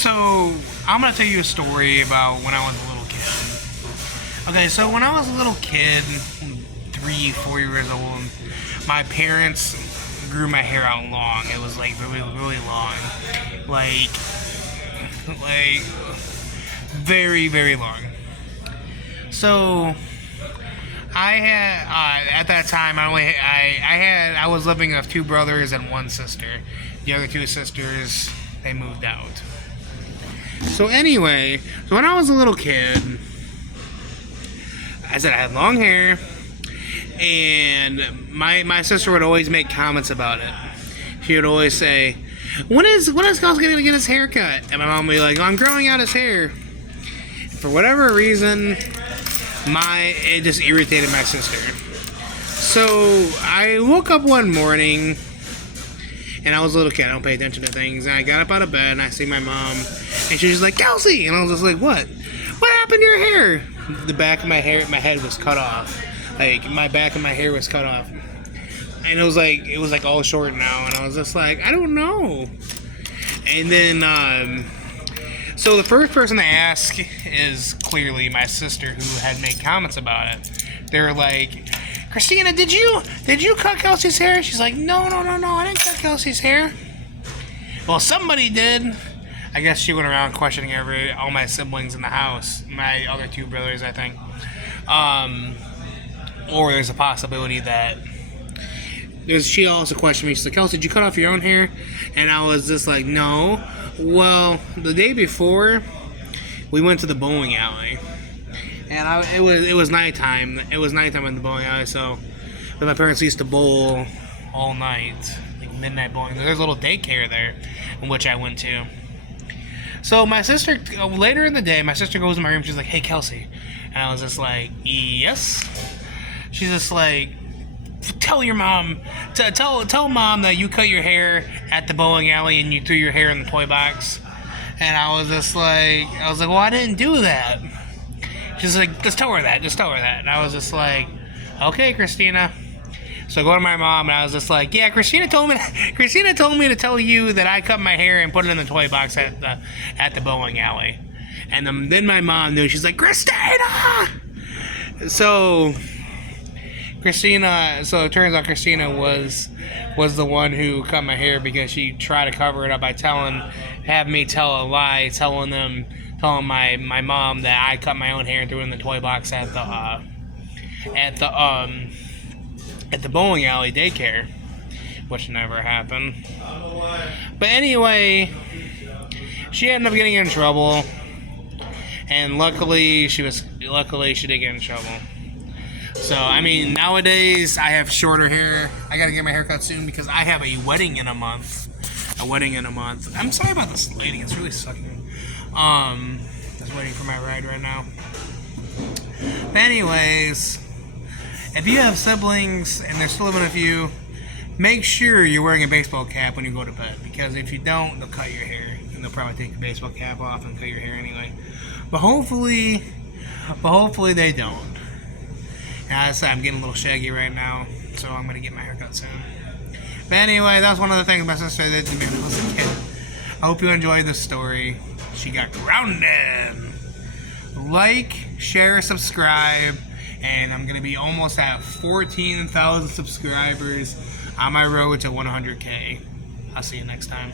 So, I'm gonna tell you a story about when I was a little kid. Okay, so when I was a little kid, 3, 4 years old, my parents grew my hair out long. It was like really, really long. Like very, very long. So, I had, at that time, I was living with 2 brothers and 1 sister. The other 2 sisters, they moved out. So anyway, so when I was a little kid, I said I had long hair, and my sister would always make comments about it. She would always say, when is Kelsey gonna get his hair cut? And my mom would be like, I'm growing out his hair. For whatever reason, it just irritated my sister. So I woke up one morning, and I was a little kid, I don't pay attention to things, and I got up out of bed, and I see my mom, and she was like, Kelsey! And I was just like, what? What happened to your hair? The back of my head was cut off. Like, my back of my hair was cut off. And it was like all short now, and I was just like, I don't know. And then, so the first person to ask is clearly my sister, who had made comments about it. They were like, Christina, did you cut Kelsey's hair? She's like, no, I didn't cut Kelsey's hair. Well, somebody did. I guess she went around questioning all my siblings in the house, my other 2 brothers, I think. Or there's a possibility that she also questioned me. She's like, Kelsey, did you cut off your own hair? And I was just like, no. Well, the day before, we went to the bowling alley. And it was nighttime. It was nighttime in the bowling alley, so my parents used to bowl all night, like midnight bowling. There's a little daycare there, in which I went to. So my sister, later in the day, my sister goes in my room. She's like, hey, Kelsey. And I was just like, yes. She's just like, tell your mom, tell mom that you cut your hair at the bowling alley and you threw your hair in the toy box. And I was like, well, I didn't do that. She's like, just tell her that. And I was just like, okay, Christina. So I go to my mom, and I was just like, yeah, Christina told me to tell you that I cut my hair and put it in the toy box at the bowling alley. And then my mom knew. She's like, Christina! So it turns out Christina was the one who cut my hair, because she tried to cover it up by having me tell a lie, telling my mom that I cut my own hair and threw it in the toy box at the bowling alley daycare, which never happened. But anyway, she ended up getting in trouble, and luckily she did get in trouble. So, I mean, nowadays I have shorter hair. I gotta get my hair cut soon because I have a wedding in a month. I'm sorry about this lighting, it's really sucking. Just waiting for my ride right now. But anyways, if you have siblings and they're still living with you, make sure you're wearing a baseball cap when you go to bed, because if you don't, they'll cut your hair, and they'll probably take the baseball cap off and cut your hair anyway. But hopefully they don't. And as I said, I'm getting a little shaggy right now, so I'm gonna get my hair cut soon. But anyway, that was one of the things my sister did to me when I was a kid. I hope you enjoyed this story. She got grounded. Like, share, subscribe, and I'm gonna be almost at 14,000 subscribers on my road to 100K. I'll see you next time.